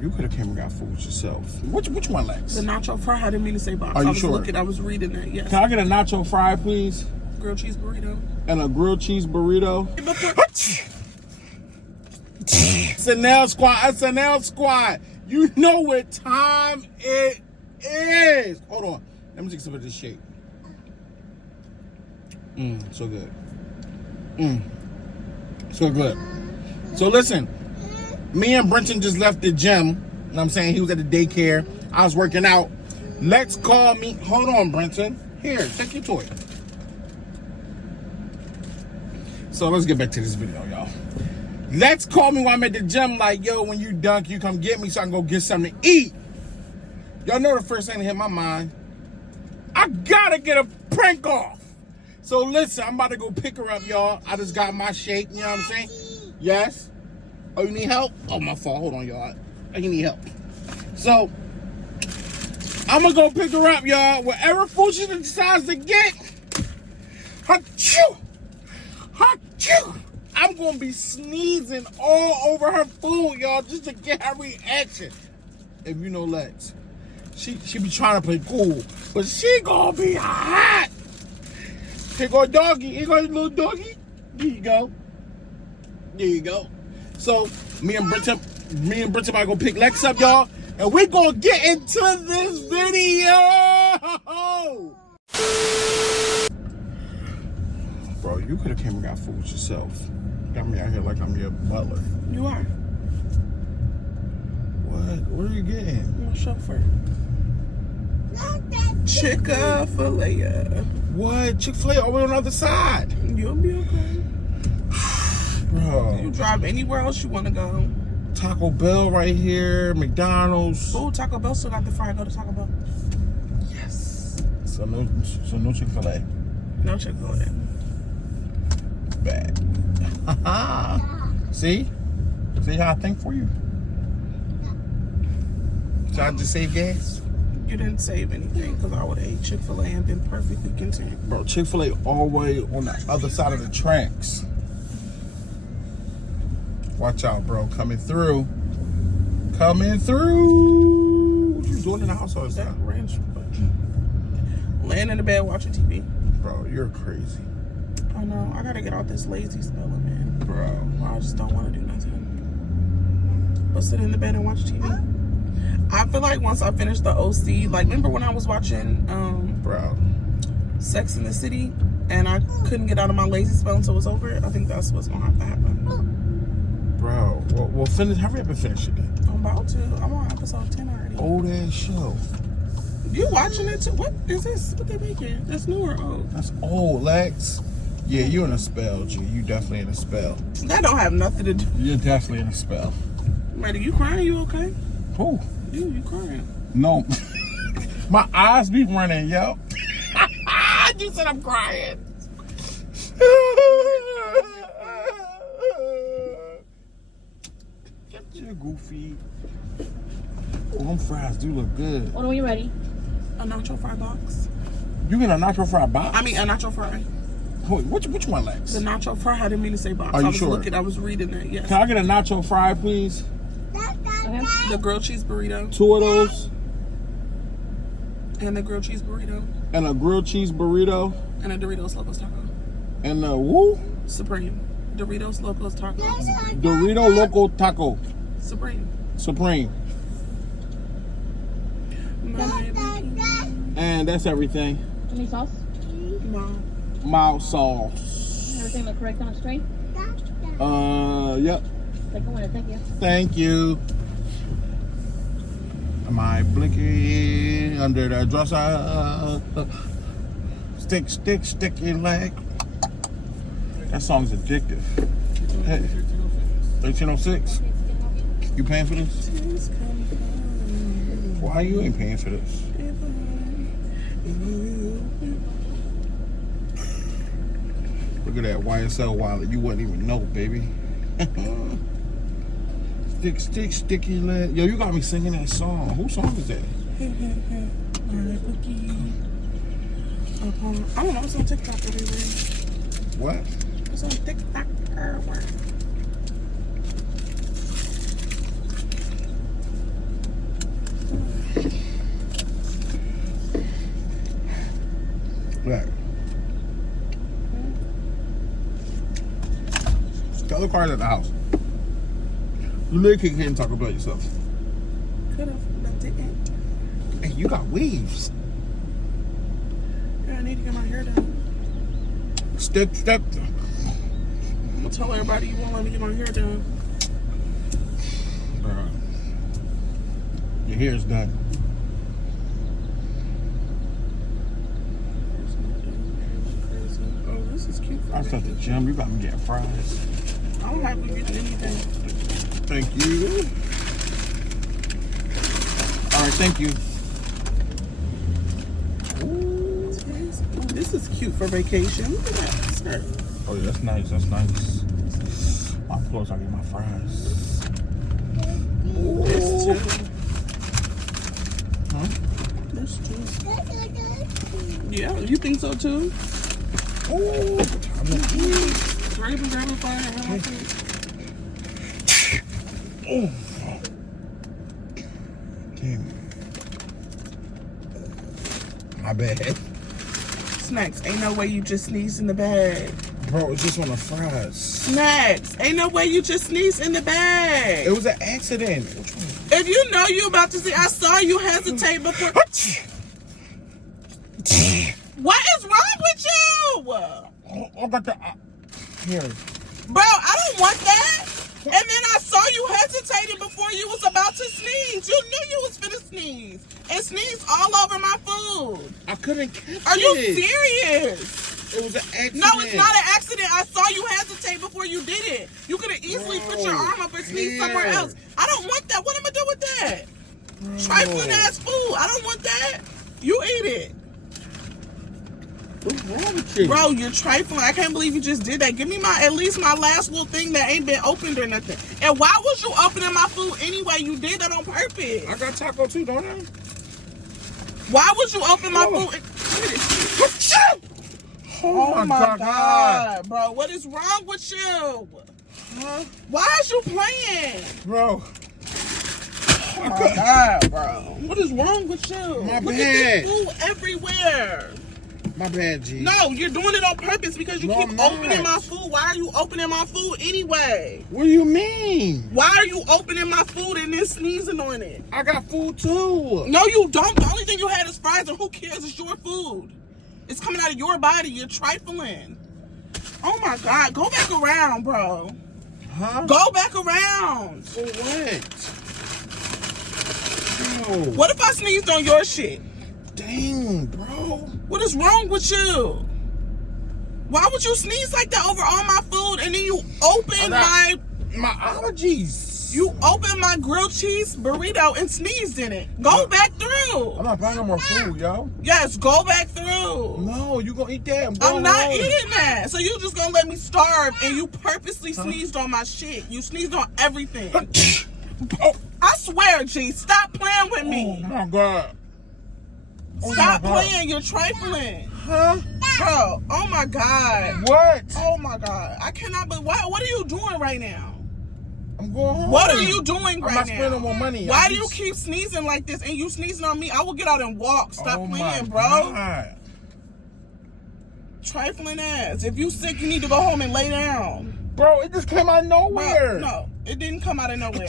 You could have came and got food yourself. Which one, Lex? The nacho fry. I didn't mean to say box. Are you I was sure? I was reading that. Yes. Can I get a nacho fry, please? Grilled cheese burrito. And a grilled cheese burrito. SNL squad. You know what time it is. Hold on. Let me take some of this shake. So good. So good. So listen. Me and Brenton just left the gym. You know what I'm saying? He was at the daycare. I was working out. Let's call me. Hold on, Brenton. Here, take your toy. So let's get back to this video, y'all. Let's call me while I'm at the gym like, yo, when you dunk, you come get me so I can go get something to eat. Y'all know the first thing that hit my mind. I gotta get a prank off. So listen, I'm about to go pick her up, y'all. I just got my shake, you know what I'm saying? Yes? Oh, you need help? Oh, my fault. Hold on, y'all. You need help. So, I'm going to go pick her up, y'all. Whatever food she decides to get, I'm going to be sneezing all over her food, y'all, just to get her reaction. If you know Lex, she be trying to play cool, but she going to be hot. Here go doggy. Here go your little doggy. There you go. There you go. So, me and Brenton might go pick Lex up, y'all. And we're going to get into this video. Bro, you could have came and got food yourself. Got me out here like I'm your butler. You are. What? What are you getting? I'm a chauffeur. Chick-fil-A. What? Chick-fil-A all the way on the other side. You'll be okay. Bro. You drive anywhere else you want to go. Taco Bell right here, McDonald's. Oh, Taco Bell still got the fry. Go to Taco Bell. Yes. So no Chick-fil-A. No Chick-fil-A. Bad. See? See how I think for you? So I just save gas? You didn't save anything because I would have ate Chick-fil-A and been perfectly content. Bro, Chick-fil-A all the way on the other side of the tracks. Watch out, bro. Coming through. Coming through. What you doing in the house all the That time? ranch. Laying in the bed watching TV. Bro, you're crazy. I know. I gotta get out this lazy spelling, man. Bro. I just don't want to do nothing but sit in the bed and watch TV. I feel like once I finish the OC, like remember when I was watching Bro. Sex in the City and I couldn't get out of my lazy spell until it was over? I think that's what's gonna have to happen. Bro, well finish. Hurry up and finish it then. I'm about to. I'm on episode 10 already. Old ass show. You watching it too? What is this? What they making? That's new or old? That's old, Lex. Yeah, you in a spell, G. You definitely in a spell. That don't have nothing to do. You're definitely in a spell. Maddie, you crying? You okay? Who? You crying? No. My eyes be running, yo. You said I'm crying. Get your goofy. Oh, them fries do look good. When are you ready? A nacho fry box. You get a nacho fry box? I mean, a nacho fry. Wait, which one, Lex? The nacho fry. I didn't mean to say box. Are you I was sure? I was reading that. Yes. Can I get a nacho fry, please? Okay. The grilled cheese burrito. 2 of those. And the grilled cheese burrito. And a grilled cheese burrito. And a Doritos Locos Taco. And a woo? Supreme. Doritos Locos Taco. Dorito Loco Taco. Supreme. Supreme. And that's everything. Any sauce? No. Mild sauce. Everything look correct on its tray? Yep. Take a winner, thank you. Thank you. Am I blinking under the dresser? Stick your leg. That song's addictive. Hey, 1306. You paying for this? Why you ain't paying for this? Look at that YSL wallet. You wouldn't even know, baby. Stick your leg. Yo, you got me singing that song. Whose song is that? I don't know. It's on TikTok everywhere. What? It's on TikTok everywhere. other cars at the house. You literally can't talk about yourself. Could have, but didn't. Hey, you got weaves. Yeah, I need to get my hair done. Step. I'm gonna tell everybody you won't let me get my hair done. Your hair's done. Oh, this is cute. I was at the gym. You got me getting fries. I don't have to get anything. Thank you. All right, thank you. Ooh, this is cute for vacation. Look at that skirt. Oh, yeah, that's nice. That's nice. I'm close. I get my fries. This too. Huh? This too. Yeah, you think so too? Ooh. Hurry up and grab a fire. Oh. Damn. My bad. Snacks, ain't no way you just sneeze in the bag. Bro, it's just on the fries. Snacks, ain't no way you just sneeze in the bag. It was an accident. Which one? If you know you about to see, I saw you hesitate before. What is wrong with you? I got the here. Bro, I don't want that. And then I saw you hesitating before you was about to sneeze. You knew you was finna sneeze. And sneeze all over my food. I couldn't catch Are you it. serious? It was an accident. No, it's not an accident. I saw you hesitate before you did it. You could have easily put your arm up and sneeze somewhere else. I don't want that. What am I do with that? Trifling ass food. I don't want that. You eat it. What's wrong with you? Bro, you're trifling. I can't believe you just did that. Give me at least my last little thing that ain't been opened or nothing. And why was you opening my food anyway? You did that on purpose. I got taco too, don't I? Why would you open my food? Oh my God, bro. What is wrong with you? Huh? Why is you playing? Bro. Oh my God, bro. What is wrong with you? My Look bad. at this food everywhere. My bad, G. No, you're doing it on purpose because you keep opening my food. Why are you opening my food anyway? What do you mean? Why are you opening my food and then sneezing on it? I got food too. No, you don't. The only thing you had is fries, and who cares? It's your food. It's coming out of your body. You're trifling. Oh my God. Go back around, bro. Huh? Go back around. For what? No. What if I sneezed on your shit? Dang, bro. What is wrong with you? Why would you sneeze like that over all my food and then you open my allergies? You opened my grilled cheese burrito and sneezed in it. Go back through. I'm not buying no more food, yo. Yes, go back through. No, you gonna eat that. I'm not eating that. So you just gonna let me starve and you purposely sneezed on my shit. You sneezed on everything. I swear, G, stop playing with me. Oh my God. Stop playing, you're trifling. Huh? Bro, oh my God. What? Oh my God. I cannot, but what are you doing right now? I'm going home. What are you doing right now? I'm not spending more money. Why do you keep sneezing like this and you sneezing on me? I will get out and walk. Stop playing, bro. God. Trifling ass. If you sick, you need to go home and lay down. Bro, it just came out of nowhere. No, it didn't come out of nowhere.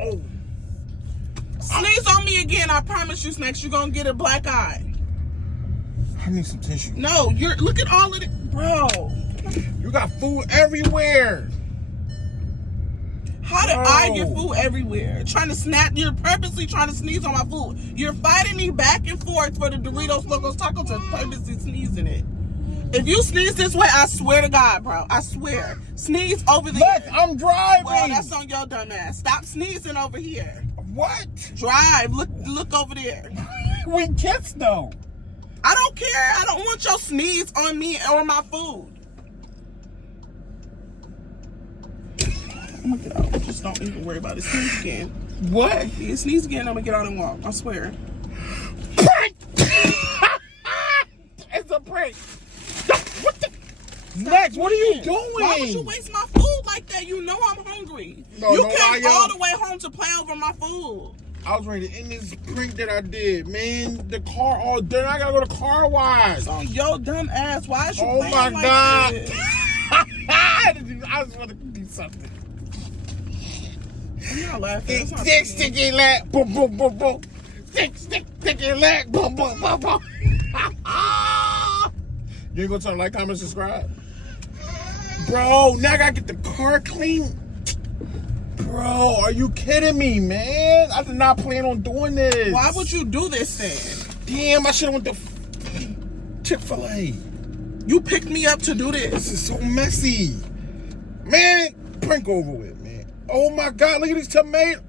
Oh. Sneeze on me again, I promise you, Snacks, you're gonna get a black eye. I need some tissue. No, look at all of it. Bro. You got food everywhere. How did I get food everywhere? You're purposely trying to sneeze on my food. You're fighting me back and forth for the Doritos Locos Tacos and purposely sneezing it. If you sneeze this way, I swear to God, bro. I swear. Sneeze over there. Look, I'm driving. Well, that's on your dumb ass. Stop sneezing over here. What? Drive. Look over there. We kids though. I don't care. I don't want your sneeze on me or my food. I'm gonna get out. Just don't even worry about it. Sneeze again. What? You sneeze again, I'm gonna get out and walk. I swear. Prank! It's a prank. What the? Snacks, what are you doing? Why would you waste my food like that? You know I'm hungry. No, you came all the way home to play over my food. I was ready to end this prank that I did, man. The car all dirty. I gotta go to car wash. So yo dumb ass, why is you Oh playing my like God. this? I just want to something. I'm not laughing. That's not Stick, funny. sticky leg, boom, boom, boom, boom. Sticky leg, boom, boom, boom, boom. You ain't gonna turn like, comment, subscribe? Bro, now I gotta get the car clean. Bro, are you kidding me, man? I did not plan on doing this. Why would you do this then? Damn, I should have went to Chick-fil-A. You picked me up to do This this. is so messy. Man, prank over with, man. Oh my God, look at these tomatoes.